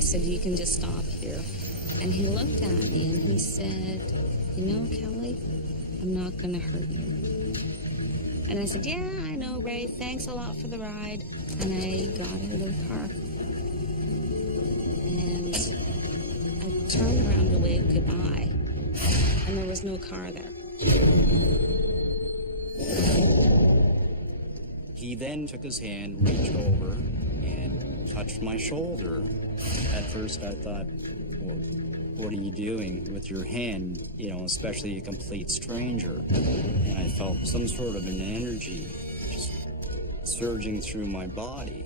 I said, you can just stop here. And he looked at me and he said, you know, Kelly, I'm not going to hurt you. And I said, yeah, I know, Ray. Thanks a lot for the ride. And I got out of the car. And I turned around to wave goodbye. And there was no car there. He then took his hand, reached over, and touched my shoulder. At first I thought, well, what are you doing with your hand, you know, especially a complete stranger? And I felt some sort of an energy just surging through my body.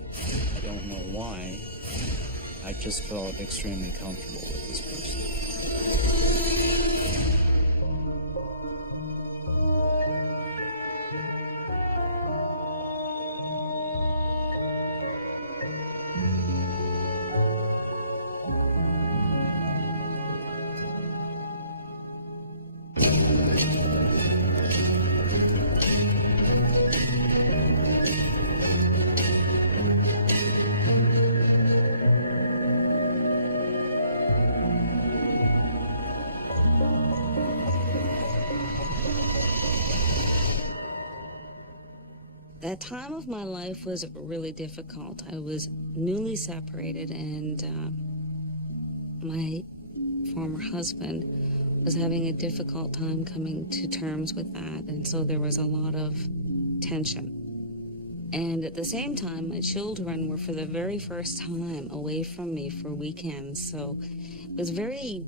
I don't know why. I just felt extremely comfortable with this person. That time of my life was really difficult. I was newly separated, and my former husband was having a difficult time coming to terms with that, and so there was a lot of tension. And at the same time, my children were for the very first time away from me for weekends, so I was very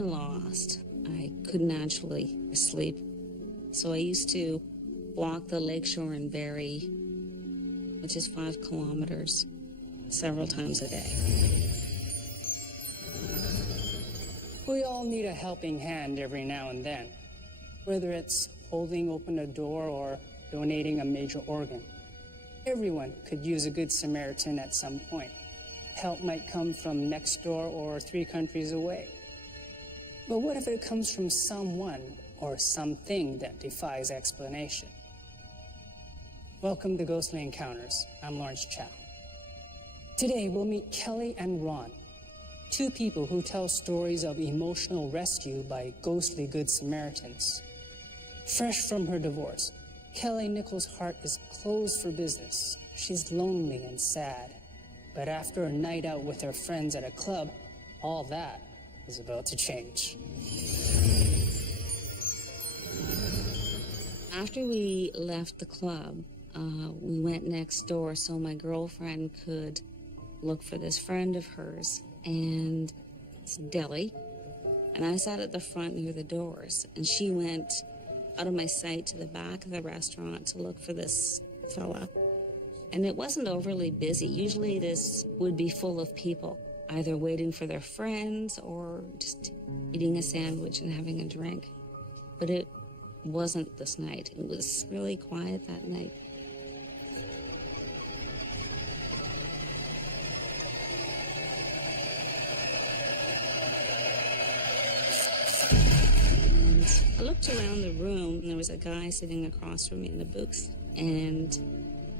lost. I couldn't actually sleep. So I used to walk the lakeshore in Barrie, which is 5 kilometers, several times a day. We all need a helping hand every now and then, whether it's holding open a door or donating a major organ. Everyone could use a good Samaritan at some point. Help might come from next door or 3 countries away. But what if it comes from someone or something that defies explanation? Welcome to Ghostly Encounters. I'm Lawrence Chow. Today we'll meet Kelly and Ron, 2 people who tell stories of emotional rescue by ghostly good Samaritans. Fresh from her divorce, Kelly Nichols' heart is closed for business. She's lonely and sad. But after a night out with her friends at a club, all that is about to change. After we left the club, we went next door so my girlfriend could look for this friend of hers, and it's deli. And I sat at the front near the doors, and she went out of my sight to the back of the restaurant to look for this fella. And it wasn't overly busy. Usually this would be full of people, either waiting for their friends or just eating a sandwich and having a drink. But it wasn't this night. It was really quiet that night. I looked around the room, and there was a guy sitting across from me in the booth, and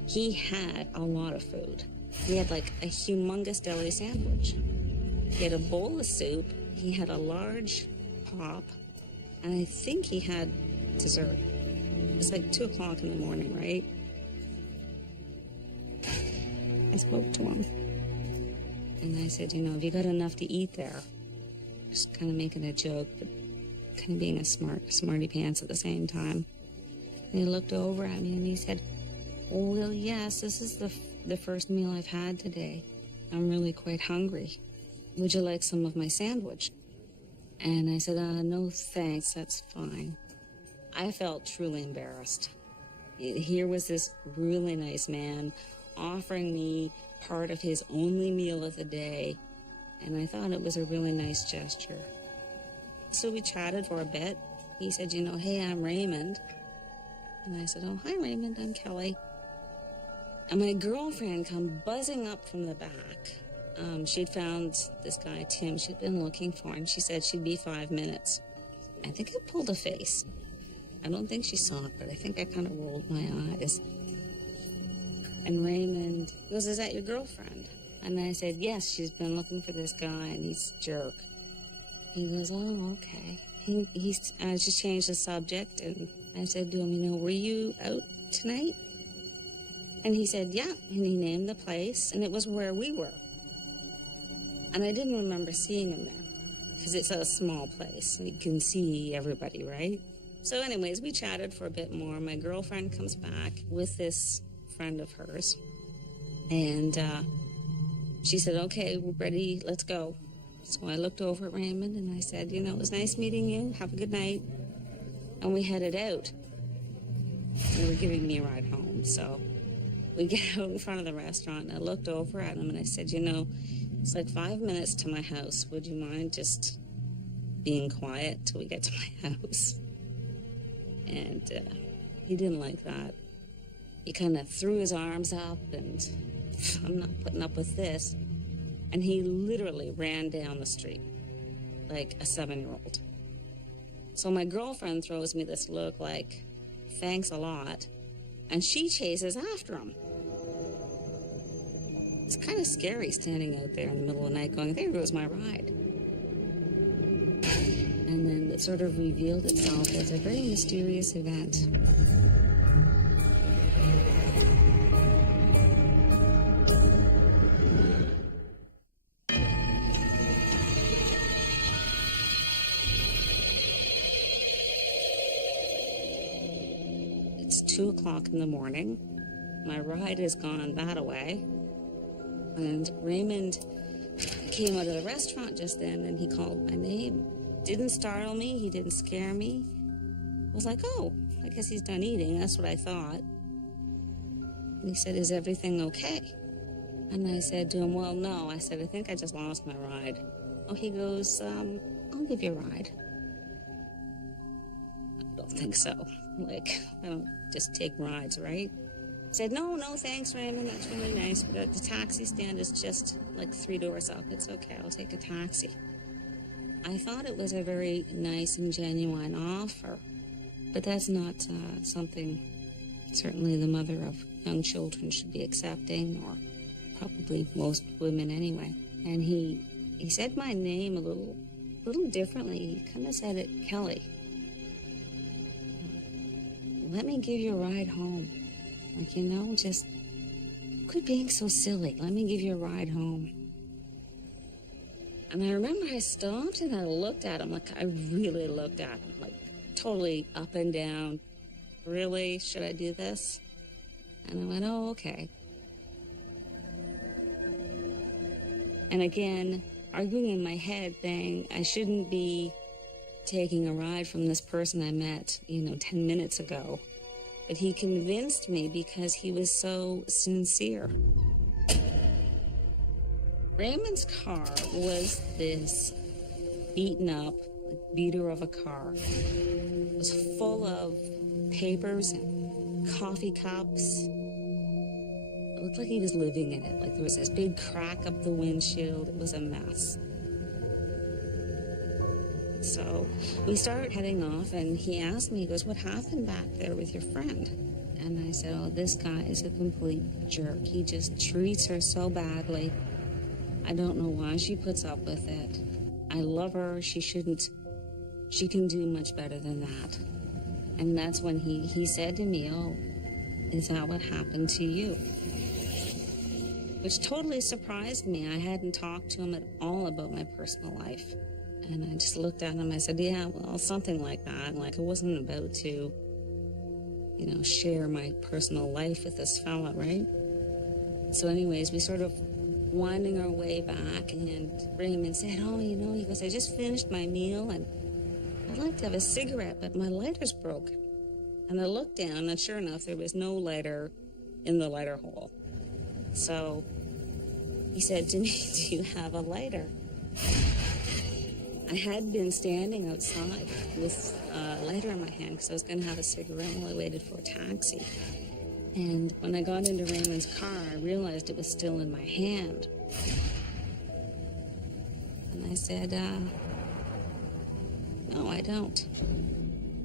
he had a lot of food. He had like a humongous deli sandwich. He had a bowl of soup, he had a large pop, and I think he had dessert. It was like 2 o'clock in the morning, right? I spoke to him, and I said, you know, have you got enough to eat there? Just kind of making a joke, but kind of being a smarty pants at the same time. And he looked over at me and he said, well, yes, this is the first meal I've had today. I'm really quite hungry. Would you like some of my sandwich? And I said, no, thanks, that's fine. I felt truly embarrassed. Here was this really nice man offering me part of his only meal of the day, and I thought it was a really nice gesture. So we chatted for a bit. He said, you know, hey, I'm Raymond. And I said, oh, hi, Raymond, I'm Kelly. And my girlfriend come buzzing up from the back. She'd found this guy, Tim, she'd been looking for, and she said she'd be 5 minutes. I think I pulled a face. I don't think she saw it, but I think I kind of rolled my eyes. And Raymond goes, is that your girlfriend? And I said, yes, she's been looking for this guy, and he's a jerk. He goes, oh, okay. I just changed the subject, and I said to him, were you out tonight? And he said, yeah, and he named the place, and it was where we were. And I didn't remember seeing him there, because it's a small place, and you can see everybody, right? So anyways, we chatted for a bit more. My girlfriend comes back with this friend of hers, and she said, okay, we're ready, let's go. So I looked over at Raymond, and I said, it was nice meeting you, have a good night. And we headed out. They were giving me a ride home, so we get out in front of the restaurant, and I looked over at him, and I said, it's like 5 minutes to my house. Would you mind just being quiet till we get to my house? And he didn't like that. He kind of threw his arms up, and I'm not putting up with this. And he literally ran down the street like a 7-year-old. So my girlfriend throws me this look like, thanks a lot, and she chases after him. It's kind of scary standing out there in the middle of the night going, there goes my ride. And then it sort of revealed itself as a very mysterious event. It's 2 o'clock in the morning. My ride has gone that away. And Raymond came out of the restaurant just then, and he called my name. Didn't startle me, he didn't scare me. I was like, oh, I guess he's done eating, that's what I thought. And he said, is everything okay? And I said to him, well, no. I said, I think I just lost my ride. Oh, he goes, I'll give you a ride. I don't think so. Like, I don't just take rides, right? I said, no, thanks, Raymond, that's really nice, but the taxi stand is just like 3 doors up. It's okay, I'll take a taxi. I thought it was a very nice and genuine offer, but that's not something certainly the mother of young children should be accepting, or probably most women anyway. And he said my name a little differently. He kind of said it, Kelly. Let me give you a ride home. Like, just quit being so silly. Let me give you a ride home. And I remember I stopped and I looked at him, like I really looked at him, like totally up and down. Really? Should I do this? And I went, oh, okay. And again, arguing in my head, saying I shouldn't be taking a ride from this person I met, 10 minutes ago. But he convinced me because he was so sincere. Raymond's car was this beaten up beater of a car. It was full of papers and coffee cups. It looked like he was living in it. Like there was this big crack up the windshield. It was a mess. So we started heading off, and he asked me, he goes, what happened back there with your friend? And I said, oh, this guy is a complete jerk. He just treats her so badly. I don't know why she puts up with it. I love her. She can do much better than that. And that's when he said to me, oh, is that what happened to you? Which totally surprised me. I hadn't talked to him at all about my personal life. And I just looked at him, I said, yeah, well, something like that. Like, I wasn't about to, share my personal life with this fella, right? So anyways, we sort of winding our way back, and Raymond said, oh, he goes, I just finished my meal, and I'd like to have a cigarette, but my lighter's broken. And I looked down, and sure enough, there was no lighter in the lighter hole. So he said to me, do you have a lighter? I had been standing outside with a lighter in my hand because I was going to have a cigarette while I waited for a taxi. And when I got into Raymond's car, I realized it was still in my hand. And I said, no, I don't.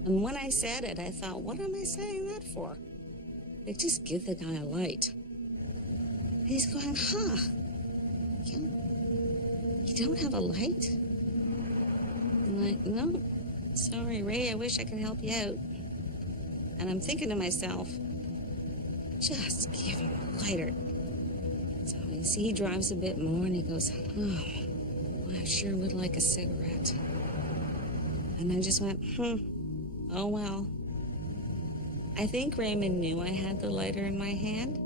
And when I said it, I thought, what am I saying that for? Like, just give the guy a light. And he's going, You don't have a light? I'm like, no, sorry, Ray, I wish I could help you out. And I'm thinking to myself, just give him a lighter. So you see, he drives a bit more and he goes, oh, well, I sure would like a cigarette. And I just went, oh well. I think Raymond knew I had the lighter in my hand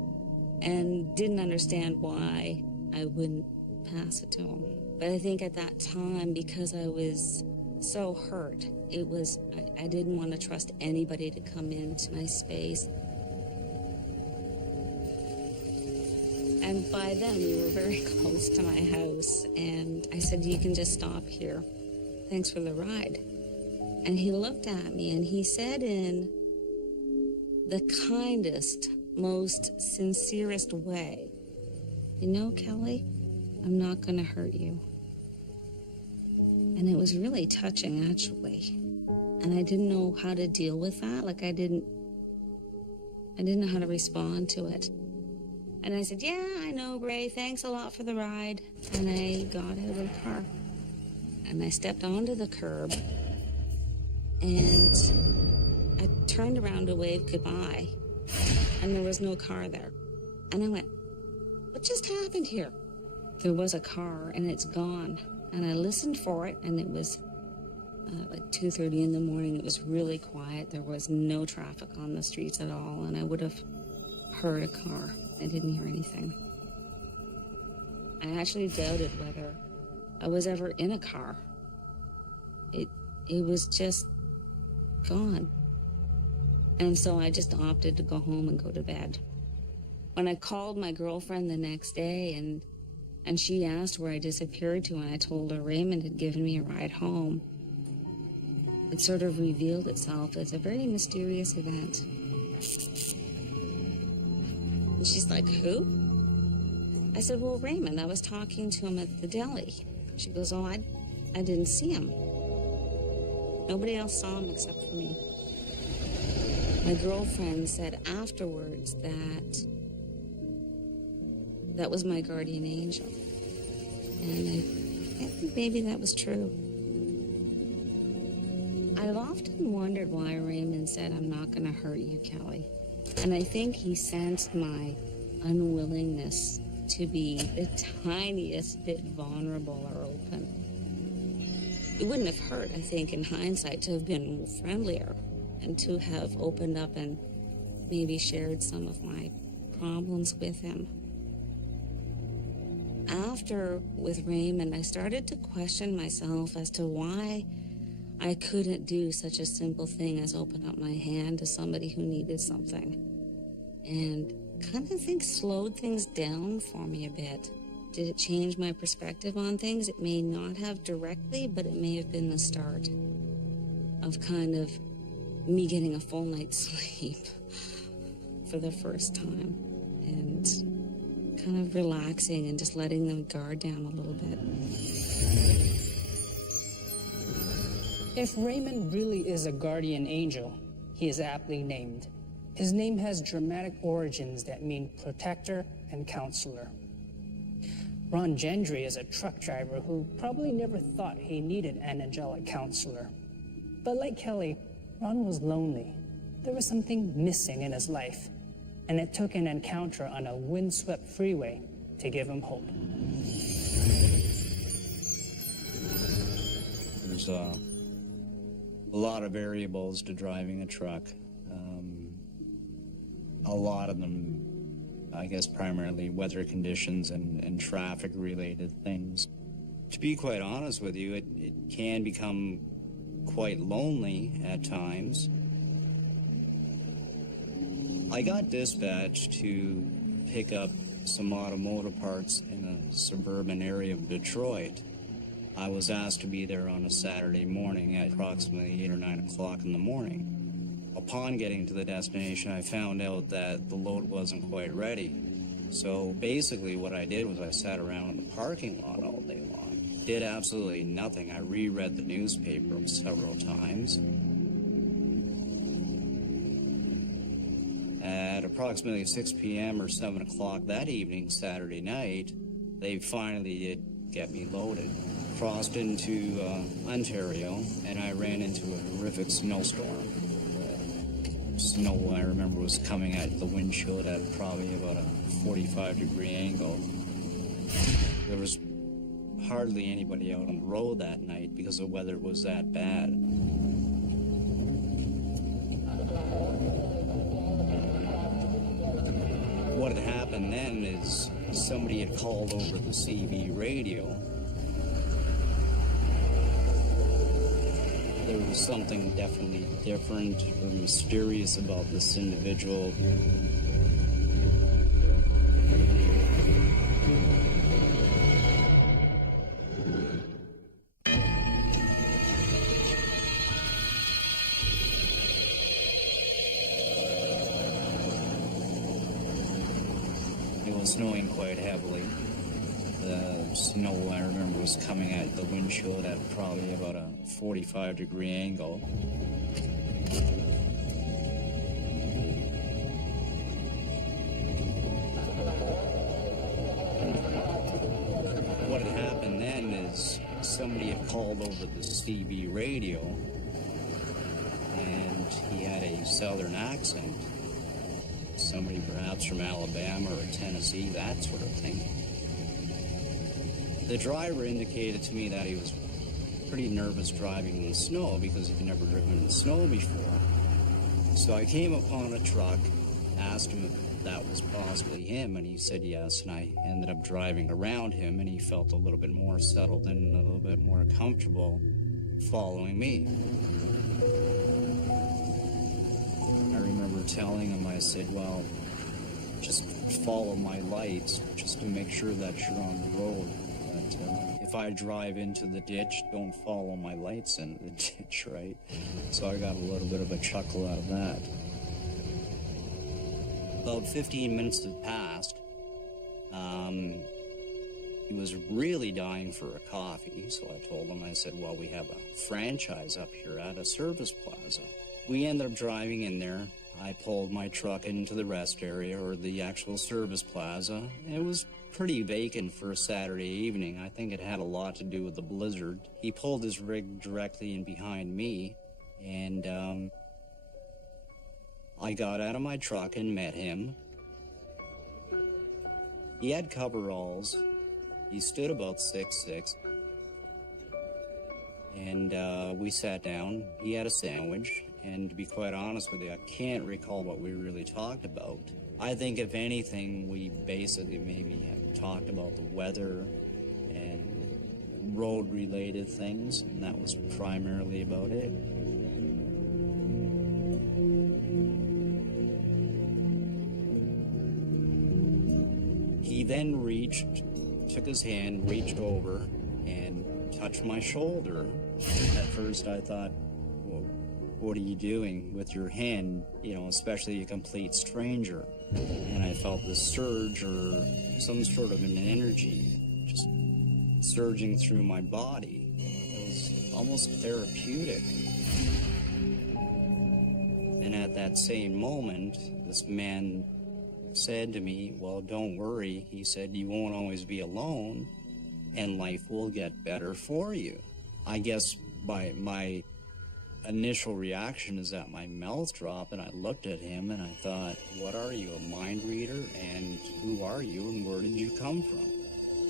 and didn't understand why I wouldn't pass it to him. But I think at that time, because I was so hurt, I didn't want to trust anybody to come into my space. And by then, we were very close to my house, and I said, you can just stop here. Thanks for the ride. And he looked at me, and he said in the kindest, most sincerest way, you know, Kelly, I'm not going to hurt you. And it was really touching, actually. And I didn't know how to deal with that. Like, I didn't know how to respond to it. And I said, yeah, I know, Ray, thanks a lot for the ride. And I got out of the car. And I stepped onto the curb. And I turned around to wave goodbye. And there was no car there. And I went, what just happened here? There was a car, and it's gone. And I listened for it, and it was like 2:30 in the morning. It was really quiet. There was no traffic on the streets at all, and I would have heard a car. I didn't hear anything. I actually doubted whether I was ever in a car. It was just gone. And so I just opted to go home and go to bed. When I called my girlfriend the next day and she asked where I disappeared to, and I told her Raymond had given me a ride home, it sort of revealed itself as a very mysterious event. And she's like, who? I said, well, Raymond, I was talking to him at the deli. She goes, oh, I didn't see him. Nobody else saw him except for me. My girlfriend said afterwards that was my guardian angel. And I think maybe that was true. I've often wondered why Raymond said, I'm not going to hurt you, Kelly. And I think he sensed my unwillingness to be the tiniest bit vulnerable or open. It wouldn't have hurt, I think, in hindsight, to have been friendlier and to have opened up and maybe shared some of my problems with him. After, with Raymond, I started to question myself as to why I couldn't do such a simple thing as open up my hand to somebody who needed something. And kind of think slowed things down for me a bit. Did it change my perspective on things? It may not have directly, but it may have been the start of kind of me getting a full night's sleep for the first time. And kind of relaxing and just letting them guard down a little bit. If Raymond really is a guardian angel, he is aptly named. His name has dramatic origins that mean protector and counselor. Ron Gendry is a truck driver who probably never thought he needed an angelic counselor. But like Kelly, Ron was lonely. There was something missing in his life, and it took an encounter on a windswept freeway to give him hope. There's a lot of variables to driving a truck. A lot of them, I guess, primarily weather conditions and traffic-related things. To be quite honest with you, it can become quite lonely at times. I got dispatched to pick up some automotive parts in a suburban area of Detroit. I was asked to be there on a Saturday morning at approximately 8 or 9 o'clock in the morning. Upon getting to the destination, I found out that the load wasn't quite ready. So basically what I did was I sat around in the parking lot all day long. Did absolutely nothing. I reread the newspaper several times. At approximately 6 p.m. or 7 o'clock that evening, Saturday night, They finally did get me loaded. Crossed into Ontario, and I ran into a horrific snowstorm. Snow, I remember, was coming at the windshield at probably about a 45-degree angle. There was hardly anybody out on the road that night because the weather was that bad. What had happened then is somebody had called over the CB radio. There was something definitely different or mysterious about this individual. It was snowing quite heavily. The snow, I remember, was coming at the windshield at probably about a 45-degree angle. What had happened then is somebody had called over the CB radio, and he had a southern accent. Somebody perhaps from Alabama or Tennessee, that sort of thing. The driver indicated to me that he was pretty nervous driving in the snow because he'd never driven in the snow before. So I came upon a truck, asked him if that was possibly him, and he said yes, and I ended up driving around him, and he felt a little bit more settled and a little bit more comfortable following me. I remember telling him, I said, well, just follow my lights just to make sure that you're on the road. But if I drive into the ditch, don't follow my lights in the ditch, right? So I got a little bit of a chuckle out of that. About 15 minutes had passed. He was really dying for a coffee, so I told him, I said, well, we have a franchise up here at a service plaza. We ended up driving in there. I pulled my truck into the rest area, or the actual service plaza. It was pretty vacant for a Saturday evening. I think it had a lot to do with the blizzard. He pulled his rig directly in behind me, and I got out of my truck and met him. He had coveralls. He stood about 6'6". And we sat down. He had a sandwich. And to be quite honest with you, I can't recall what we really talked about. I think, if anything, we basically maybe have talked about the weather and road-related things, and that was primarily about it. He then took his hand, reached over, and touched my shoulder. At first I thought, well, what are you doing with your hand, especially a complete stranger? And I felt this surge or some sort of an energy just surging through my body. It was almost therapeutic. And at that same moment, this man said to me, well, don't worry. He said, you won't always be alone, and life will get better for you. I guess my initial reaction is that my mouth dropped, and I looked at him and I thought, what are you, a mind reader? And who are you, and where did you come from?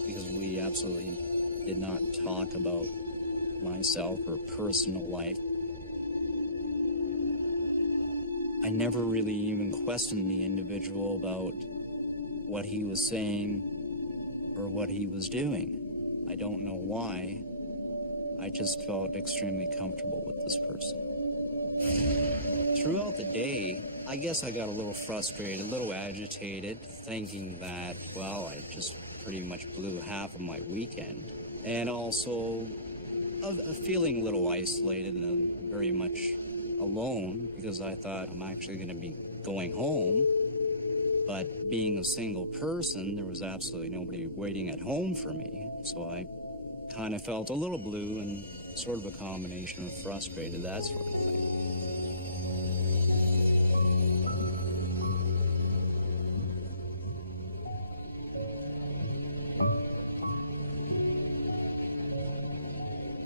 Because we absolutely did not talk about myself or personal life. I never really even questioned the individual about what he was saying or what he was doing. I don't know why. I just felt extremely comfortable with this person. Throughout the day, I guess I got a little frustrated, a little agitated, thinking that, well, I just pretty much blew half of my weekend. And also feeling a little isolated and very much alone, because I thought I'm actually going to be going home. But being a single person, there was absolutely nobody waiting at home for me. So I kind of felt a little blue and sort of a combination of frustrated, that sort of thing.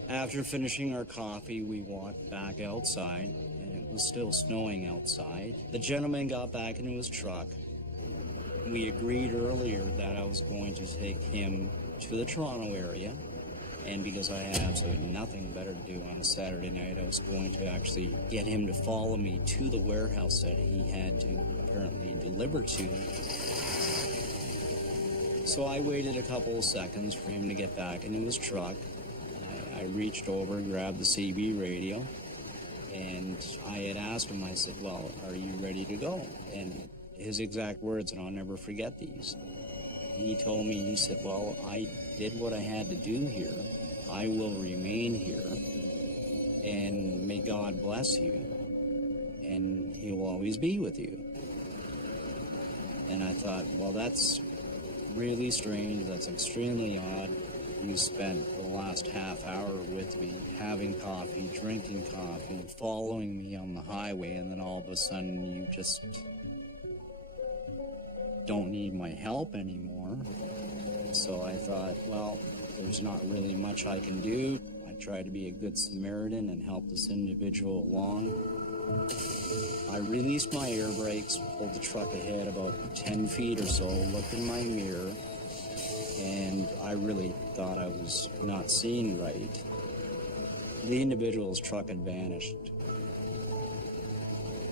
After finishing our coffee, we walked back outside, and it was still snowing outside. The gentleman got back into his truck. We agreed earlier that I was going to take him to the Toronto area, and because I had absolutely nothing better to do on a Saturday night, I was going to actually get him to follow me to the warehouse that he had to apparently deliver to. So I waited a couple of seconds for him to get back into his truck. I reached over, grabbed the CB radio, and I had asked him, I said, well, are you ready to go? And his exact words, and I'll never forget these. He told me, he said, well, I did what I had to do here. I will remain here, and may God bless you, and he will always be with you. And I thought, well, that's really strange. That's extremely odd. You spent the last half hour with me, having coffee, drinking coffee, following me on the highway, and then all of a sudden you just don't need my help anymore. So I thought, well, there's not really much I can do. I tried to be a good Samaritan and help this individual along. I released my air brakes, pulled the truck ahead about 10 feet or so, looked in my mirror, and I really thought I was not seeing right. The individual's truck had vanished.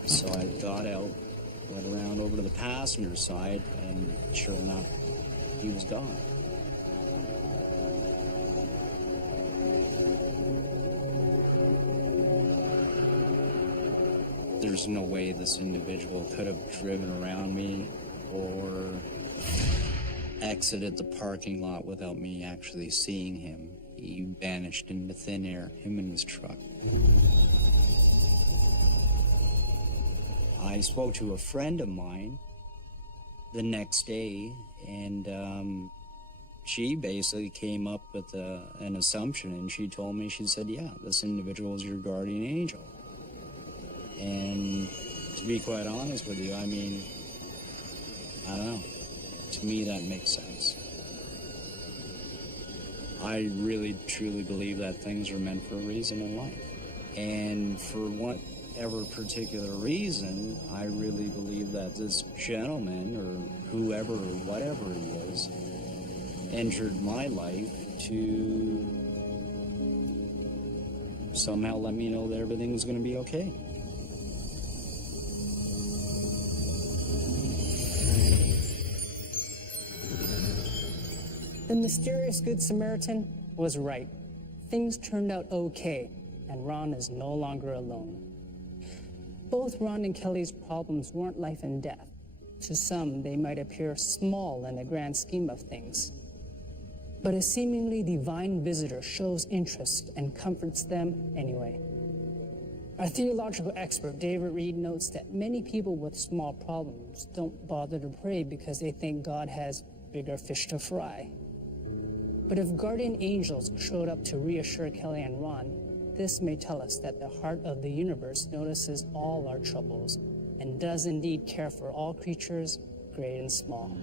So I got out, went around over to the passenger side, and sure enough, he was gone. There's no way this individual could have driven around me or exited the parking lot without me actually seeing him. He vanished into thin air, him and his truck. I spoke to a friend of mine the next day, and she basically came up with an assumption, and she told me, she said, yeah, this individual is your guardian angel. And to be quite honest with you, I mean, I don't know. To me, that makes sense. I really, truly believe that things are meant for a reason in life. And for whatever particular reason, I really believe that this gentleman, or whoever or whatever he is, entered my life to somehow let me know that everything was going to be okay. The mysterious Good Samaritan was right. Things turned out okay, and Ron is no longer alone. Both Ron and Kelly's problems weren't life and death. To some, they might appear small in the grand scheme of things. But a seemingly divine visitor shows interest and comforts them anyway. Our theological expert, David Reed, notes that many people with small problems don't bother to pray because they think God has bigger fish to fry. But if guardian angels showed up to reassure Kelly and Ron, this may tell us that the heart of the universe notices all our troubles and does indeed care for all creatures, great and small.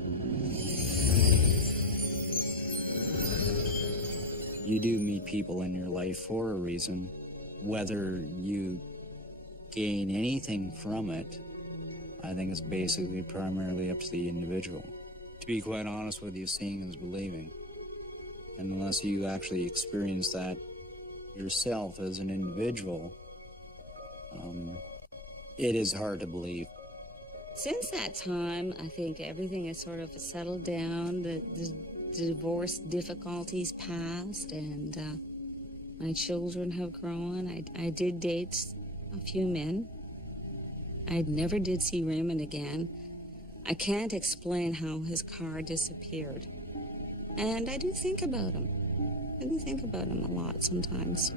You do meet people in your life for a reason. Whether you gain anything from it, I think is basically primarily up to the individual. To be quite honest with you, seeing is believing. And unless you actually experience that yourself as an individual, it is hard to believe. Since that time, I think everything has sort of settled down. The divorce difficulties passed, and my children have grown. I did date a few men. I never did see Raymond again. I can't explain how his car disappeared. And I do think about him. I do think about him a lot sometimes.